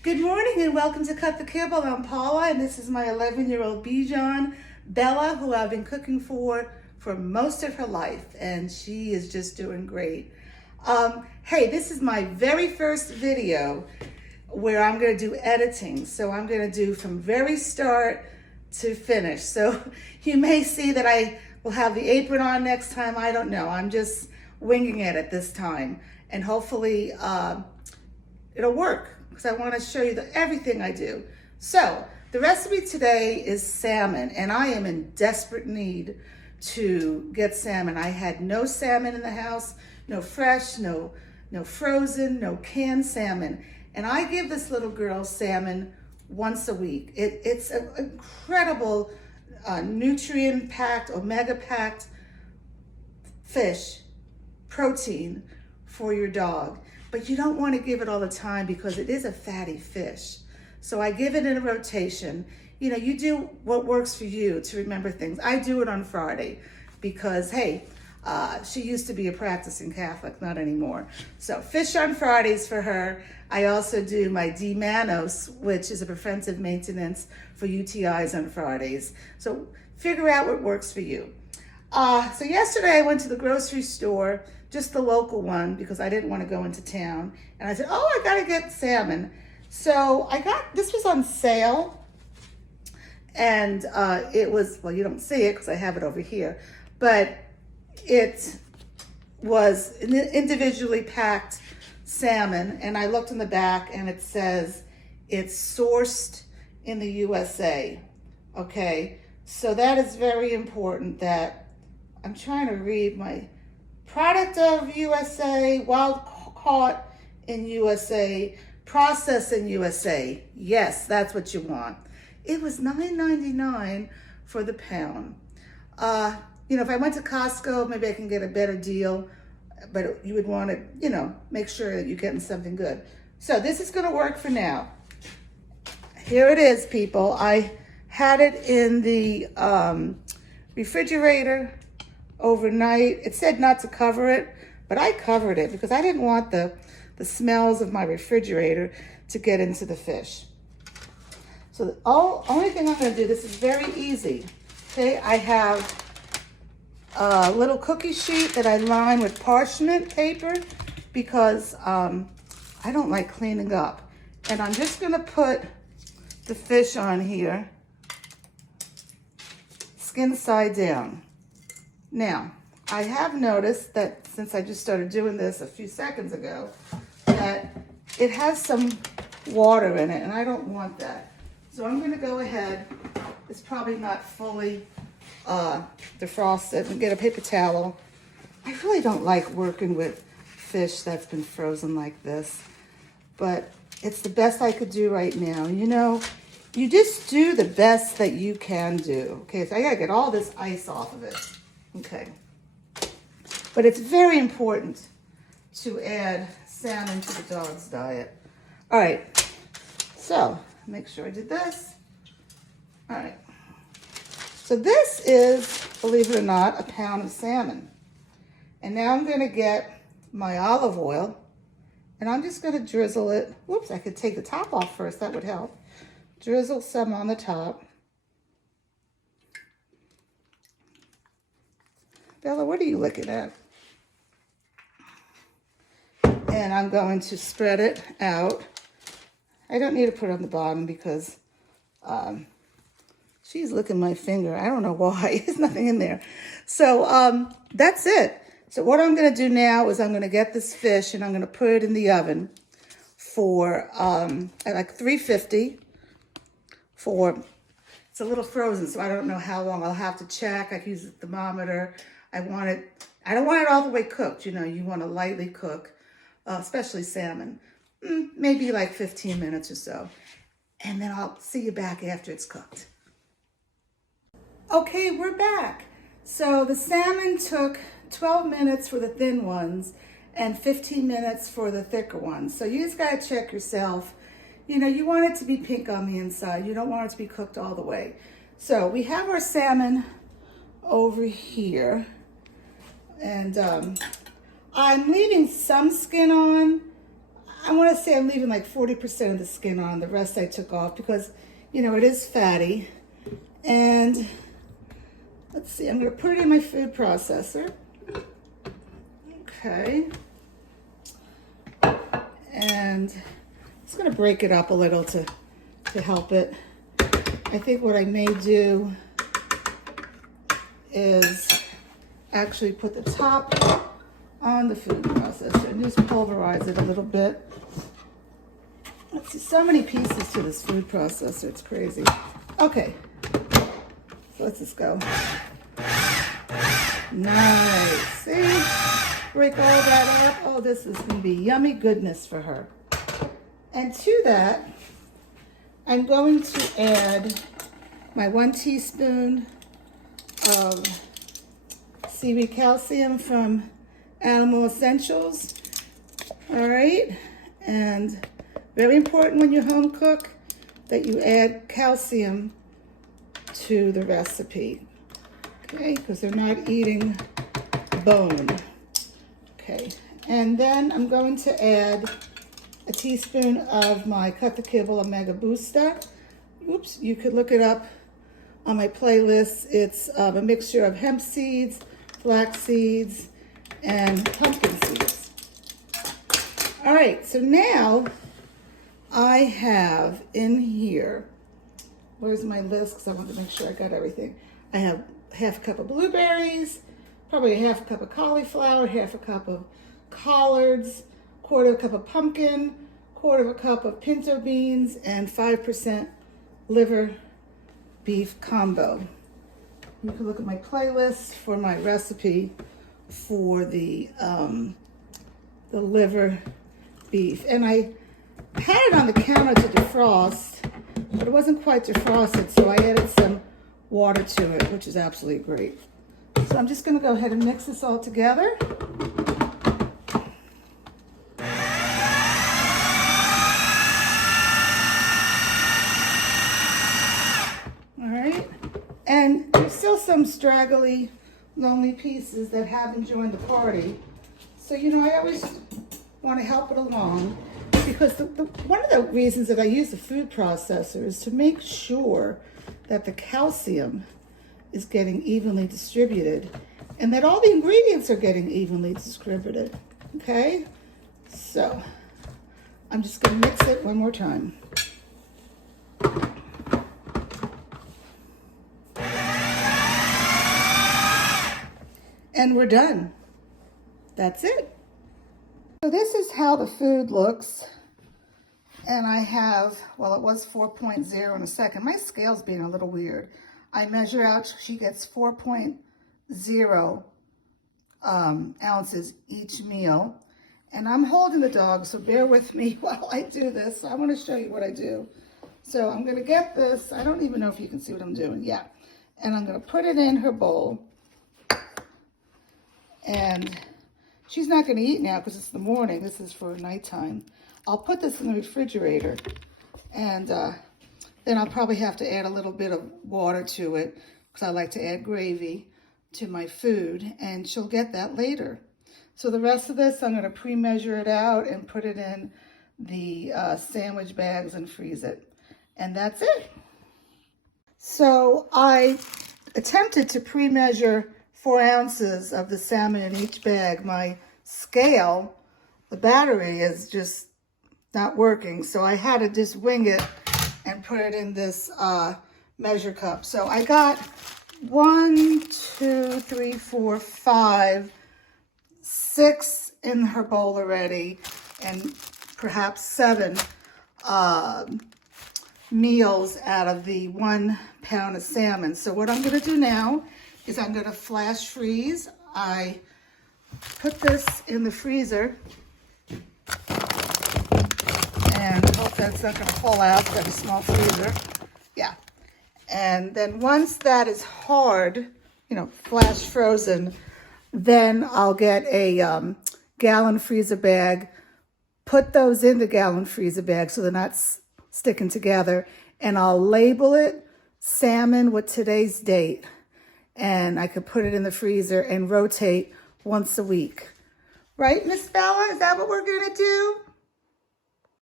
Good morning and welcome to Cut the Kibble. I'm Paula and this is my 11-year-old Bijan, Bella, who I've been cooking for most of her life, and she is just doing great. Hey, this is my very first video where I'm going to do editing. So I'm going to do from very start to finish. So you may see that I will have the apron on next time. I don't know. I'm just winging it at this time. And hopefully it'll work because I want to show you everything I do. So the recipe today is salmon, and I am in desperate need to get salmon. I had no salmon in the house, no fresh, no frozen, no canned salmon. And I give this little girl salmon once a week. It's an incredible nutrient-packed, omega-packed fish, protein for your dog. But you don't want to give it all the time because it is a fatty fish. So I give it in a rotation. You know, you do what works for you to remember things. I do it on Friday because, hey, she used to be a practicing Catholic, not anymore. So fish on Fridays for her. I also do my D-Manos, which is a preventive maintenance for UTIs on Fridays. So figure out what works for you. So yesterday I went to the grocery store, just the local one, because I didn't want to go into town. And I said, oh, I got to get salmon. So this was on sale. And it was, well, you don't see it because I have it over here, but it was an individually packed salmon. And I looked in the back and it says it's sourced in the USA. Okay, so that is very important. That I'm trying to read my product of USA, wild caught in USA, processed in USA. Yes, that's what you want. It was $9.99 for the pound. You know, if I went to Costco, maybe I can get a better deal, but you would want to, you know, make sure that you're getting something good. So this is going to work for now. Here it is, people. I had it in the refrigerator overnight. It said not to cover it, but I covered it because I didn't want the smells of my refrigerator to get into the fish. So the only thing I'm going to do, this is very easy. Okay, I have a little cookie sheet that I line with parchment paper because I don't like cleaning up. And I'm just going to put the fish on here, skin side down. Now, I have noticed that since I just started doing this a few seconds ago, that it has some water in it, and I don't want that. So I'm going to go ahead. It's probably not fully defrosted, and get a paper towel. I really don't like working with fish that's been frozen like this, but it's the best I could do right now. You know, you just do the best that you can do. Okay, so I got to get all this ice off of it. Okay, but it's very important to add salmon to the dog's diet. All right, so make sure I did this. All right, so this is, believe it or not, a pound of salmon. And now I'm going to get my olive oil, and I'm just going to drizzle it. Whoops, I could take the top off first, that would help. Drizzle some on the top. Bella, what are you looking at? And I'm going to spread it out. I don't need to put it on the bottom because she's licking my finger. I don't know why. There's nothing in there. So that's it. So what I'm going to do now is I'm going to get this fish and I'm going to put it in the oven for at like 350 for, it's a little frozen, so I don't know how long. I'll have to check. I can use the thermometer. I don't want it all the way cooked. You know, you want to lightly cook, especially salmon. Maybe like 15 minutes or so. And then I'll see you back after it's cooked. Okay, we're back. So the salmon took 12 minutes for the thin ones and 15 minutes for the thicker ones. So you just gotta check yourself. You know, you want it to be pink on the inside. You don't want it to be cooked all the way. So we have our salmon over here. And I'm leaving some skin on. I want to say I'm leaving like 40% of the skin on. The rest I took off because, you know, it is fatty. And let's see, I'm going to put it in my food processor. Okay. And it's going to break it up a little to help it. I think what I may do is actually put the top on the food processor and just pulverize it a little bit. Let's see, so many pieces to this food processor, it's crazy. Okay, so let's just go. Nice, see? Break all that up. Oh, this is gonna be yummy goodness for her. And to that, I'm going to add my 1 teaspoon of seaweed calcium from Animal Essentials. All right, and very important when you home cook that you add calcium to the recipe, okay, because they're not eating bone. Okay, and then I'm going to add a teaspoon of my Cut the Kibble Omega Booster. Oops, you could look it up on my playlist. It's a mixture of hemp seeds, flax seeds, and pumpkin seeds. All right, so now I have in here, where's my list? Because I want to make sure I got everything. I have half a cup of blueberries, probably a half a cup of cauliflower, half a cup of collards, quarter of a cup of pumpkin, quarter of a cup of pinto beans, and 5% liver beef combo. You can look at my playlist for my recipe for the liver beef. And I had it on the counter to defrost, but it wasn't quite defrosted, so I added some water to it, which is absolutely great. So I'm just gonna go ahead and mix this all together. All right, and there's still some straggly, lonely pieces that haven't joined the party. So, you know, I always want to help it along because one of the reasons that I use the food processor is to make sure that the calcium is getting evenly distributed and that all the ingredients are getting evenly distributed, okay? So I'm just gonna mix it one more time. And we're done. That's it. So this is how the food looks. And I have, well, it was 4.0 in a second. My scale's being a little weird. I measure out, she gets 4.0 ounces each meal. And I'm holding the dog, so bear with me while I do this. I want to show you what I do. So I'm going to get this. I don't even know if you can see what I'm doing. Yeah. And I'm going to put it in her bowl. And she's not going to eat now because it's the morning. This is for nighttime. I'll put this in the refrigerator. And then I'll probably have to add a little bit of water to it because I like to add gravy to my food. And she'll get that later. So the rest of this, I'm going to pre-measure it out and put it in the sandwich bags and freeze it. And that's it. So I attempted to pre-measure 4 ounces of the salmon in each bag. My scale, the battery is just not working. So I had to just wing it and put it in this measure cup. So I got 1, 2, 3, 4, 5, 6 in her bowl already, and perhaps 7 meals out of the 1 pound of salmon. So what I'm going to do now is I'm going to flash freeze. I put this in the freezer and hope that's not going to fall out. Got a small freezer. Yeah. And then once that is hard, you know, flash frozen, then I'll get a gallon freezer bag, put those in the gallon freezer bag so they're not sticking together, and I'll label it salmon with today's date. And I could put it in the freezer and rotate once a week. Right, Miss Bella? Is that what we're going to do?